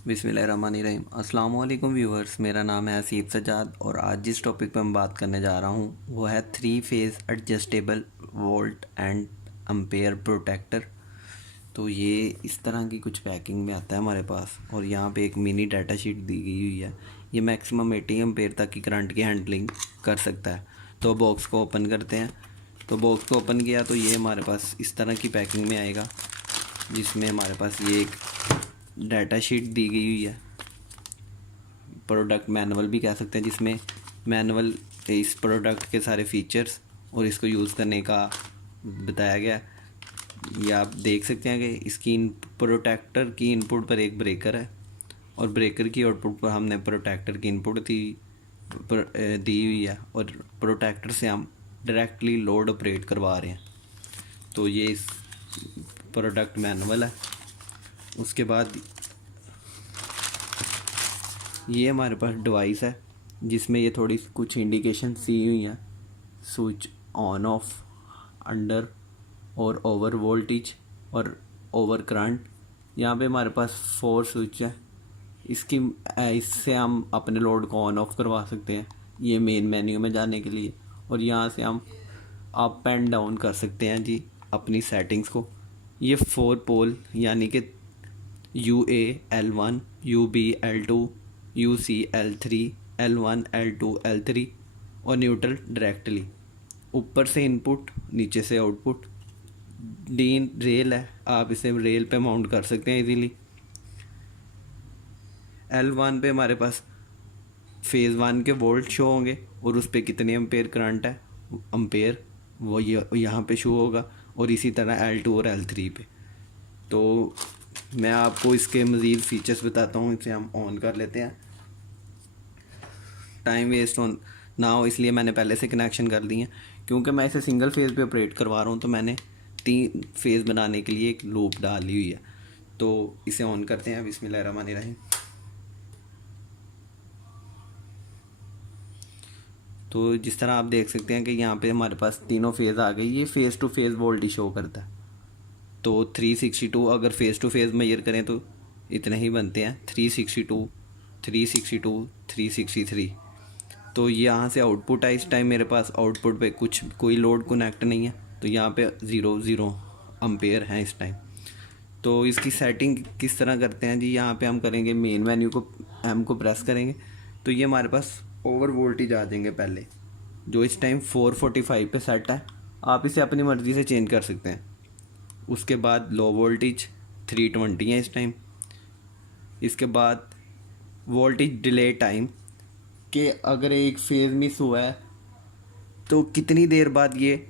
बिस्मिल्लाहिर्रहमानिर्रहीम। अस्सलाम वालेकुम व्यूअर्स, मेरा नाम है हसीब सजाद और आज जिस टॉपिक पर मैं बात करने जा रहा हूँ वो है 3 phase adjustable volt and ampere protector. तो ये इस तरह की कुछ पैकिंग में आता है हमारे पास और यहाँ पे एक मिनी डाटा शीट दी गई हुई है। ये मैक्सिमम 80 एम्पेयर तक की करंट की हैंडलिंग कर सकता है। तो बॉक्स को ओपन करते हैं। तो बॉक्स को ओपन किया तो ये हमारे पास इस तरह की पैकिंग में आएगा, जिसमें हमारे पास ये एक डाटा शीट दी गई हुई है, प्रोडक्ट मैनुअल भी कह सकते हैं, जिसमें मैनुअल इस प्रोडक्ट के सारे फीचर्स और इसको यूज़ करने का बताया गया है। ये आप देख सकते हैं कि इसकी प्रोटेक्टर की इनपुट पर एक ब्रेकर है और ब्रेकर की आउटपुट पर हमने प्रोटेक्टर की इनपुट दी हुई है और प्रोटेक्टर से हम डायरेक्टली लोड ऑपरेट करवा रहे हैं। तो ये इस प्रोडक्ट मैनुअल है। उसके बाद ये हमारे पास डिवाइस है जिसमें ये थोड़ी कुछ इंडिकेशन दी हुई हैं, स्विच ऑन ऑफ, अंडर और ओवर वोल्टेज और ओवर करंट। यहाँ पे हमारे पास 4 स्विच है। इससे हम अपने लोड को ऑन ऑफ करवा सकते हैं, ये मेन मेन्यू में जाने के लिए, और यहाँ से हम अप एंड डाउन कर सकते हैं जी अपनी सेटिंग्स को। ये 4 पोल यानी कि UA L1, UB L2, UC L3, L1 L2 L3 और न्यूट्रल डायरेक्टली। ऊपर से इनपुट, नीचे से आउटपुट। डीन रेल है, आप इसे रेल पे माउंट कर सकते हैं इजीली। L1 पे हमारे पास फेज़ 1 के वोल्ट शो होंगे और उस पर कितने एम्पेयर करंट है, एम्पेयर, वो यहाँ पे शो होगा, और इसी तरह L2 और L3 पे। तो मैं आपको इसके मज़ीद फ़ीचर्स बताता हूँ। इसे हम ऑन कर लेते हैं, टाइम वेस्ट ना हो इसलिए मैंने पहले से कनेक्शन कर दिए हैं। क्योंकि मैं इसे सिंगल फेज़ पे ऑपरेट करवा रहा हूँ तो मैंने 3 फेज़ बनाने के लिए एक लूप डाली हुई है। तो इसे ऑन करते हैं। बिस्मिल्लाहिर्रहमानिर्रहीम। तो जिस तरह आप देख सकते हैं कि यहाँ पे हमारे पास तीनों फेज़ आ गई। ये phase two phase voltage show करता है। तो 362 अगर फ़ेज़ टू फेज़ मेजर करें तो इतने ही बनते हैं, 362, 362, 363। तो यहाँ से आउटपुट है। इस टाइम मेरे पास आउटपुट पे कोई लोड कनेक्ट नहीं है, तो यहाँ पे 0 एम्पेयर हैं इस टाइम। तो इसकी सेटिंग किस तरह करते हैं जी, यहाँ पे हम करेंगे मेन मेन्यू को, M को प्रेस करेंगे तो ये हमारे पास ओवर वोल्टेज आ जाएंगे पहले, जो इस टाइम 445 पे सेट है। आप इसे अपनी मर्ज़ी से चेंज कर सकते हैं। उसके बाद लो वोल्टेज 320 है इस टाइम। इसके बाद वोल्टेज डिले टाइम, कि अगर एक फेज़ मिस हुआ है तो कितनी देर बाद ये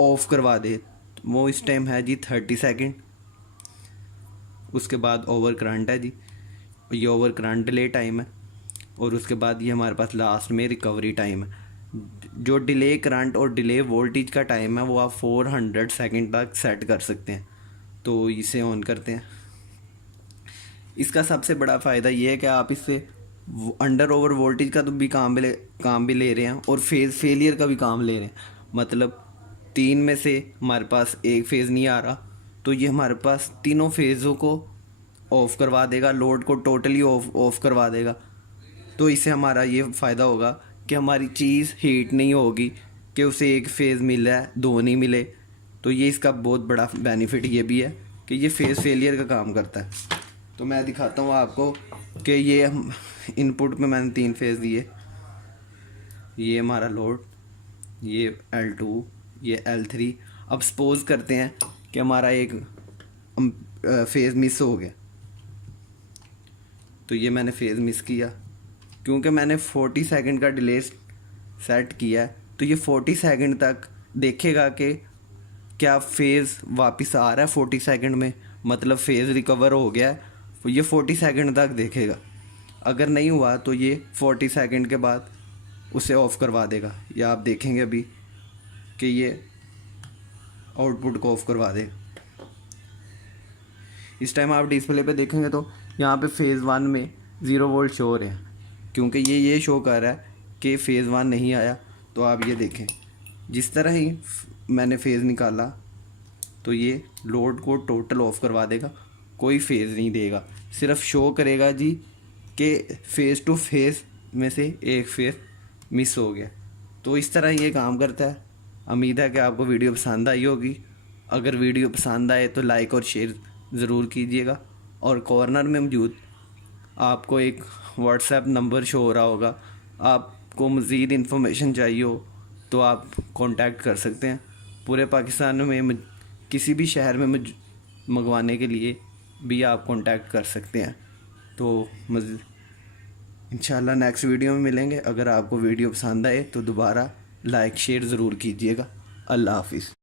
ऑफ़ करवा दे, वो इस टाइम है जी 30 सेकंड। उसके बाद ओवर करंट है जी, ये ओवर करंट डिले टाइम है। और उसके बाद ये हमारे पास लास्ट में रिकवरी टाइम है। जो डिले करंट और डिले वोल्टेज का टाइम है वो आप 400 सेकंड तक सेट कर सकते हैं। तो इसे ऑन करते हैं। इसका सबसे बड़ा फ़ायदा ये है कि आप इससे अंडर ओवर वोल्टेज का तो भी काम भी ले रहे हैं और फेज़ फेलियर का भी काम ले रहे हैं। मतलब 3 में से हमारे पास एक फेज़ नहीं आ रहा तो ये हमारे पास तीनों फेज़ों को ऑफ़ करवा देगा, लोड को टोटली ऑफ़ करवा देगा। तो इससे हमारा ये फ़ायदा होगा कि हमारी चीज़ हीट नहीं होगी कि उसे एक फेज़ मिला है, 2 नहीं मिले। तो ये इसका बहुत बड़ा बेनिफिट ये भी है कि ये फेज़ फेलियर का काम करता है। तो मैं दिखाता हूँ आपको कि ये इनपुट में मैंने 3 फेज़ दिए। ये हमारा लोड, ये L2, ये L3। अब सपोज़ करते हैं कि हमारा एक फेज़ मिस हो गया, तो ये मैंने फेज़ मिस किया। क्योंकि मैंने 40 सेकंड का डिले सेट किया है तो ये 40 सेकंड तक देखेगा कि क्या फेज़ वापस आ रहा है 40 सेकंड में, मतलब फेज़ रिकवर हो गया है, तो ये 40 सेकंड तक देखेगा। अगर नहीं हुआ तो ये 40 सेकंड के बाद उसे ऑफ़ करवा देगा। या आप देखेंगे अभी कि ये आउटपुट को ऑफ़ करवा देगा। इस टाइम आप डिस्प्ले पे देखेंगे तो यहाँ पे फेज़ 1 में 0 वोल्ट शो हो रहे हैं, क्योंकि ये शो कर रहा है कि फेज़ 1 नहीं आया। तो आप ये देखें, जिस तरह ही मैंने फेज़ निकाला तो ये लोड को टोटल ऑफ़ करवा देगा, कोई फेज़ नहीं देगा। सिर्फ शो करेगा जी कि फ़ेस टू फेस में से एक फेस मिस हो गया। तो इस तरह ये काम करता है। उम्मीद है कि आपको वीडियो पसंद आई होगी। अगर वीडियो पसंद आए तो लाइक और शेयर ज़रूर कीजिएगा। और कॉर्नर में मौजूद आपको एक व्हाट्सएप नंबर शो हो रहा होगा। आपको मज़ीद इन्फॉर्मेशन चाहिए हो तो आप कांटेक्ट कर सकते हैं। पूरे पाकिस्तान में किसी भी शहर में मंगवाने के लिए भी आप कांटेक्ट कर सकते हैं। तो इंशाल्लाह नेक्स्ट वीडियो में मिलेंगे। अगर आपको वीडियो पसंद आए तो दोबारा लाइक शेयर ज़रूर कीजिएगा। अल्लाह हाफिज़।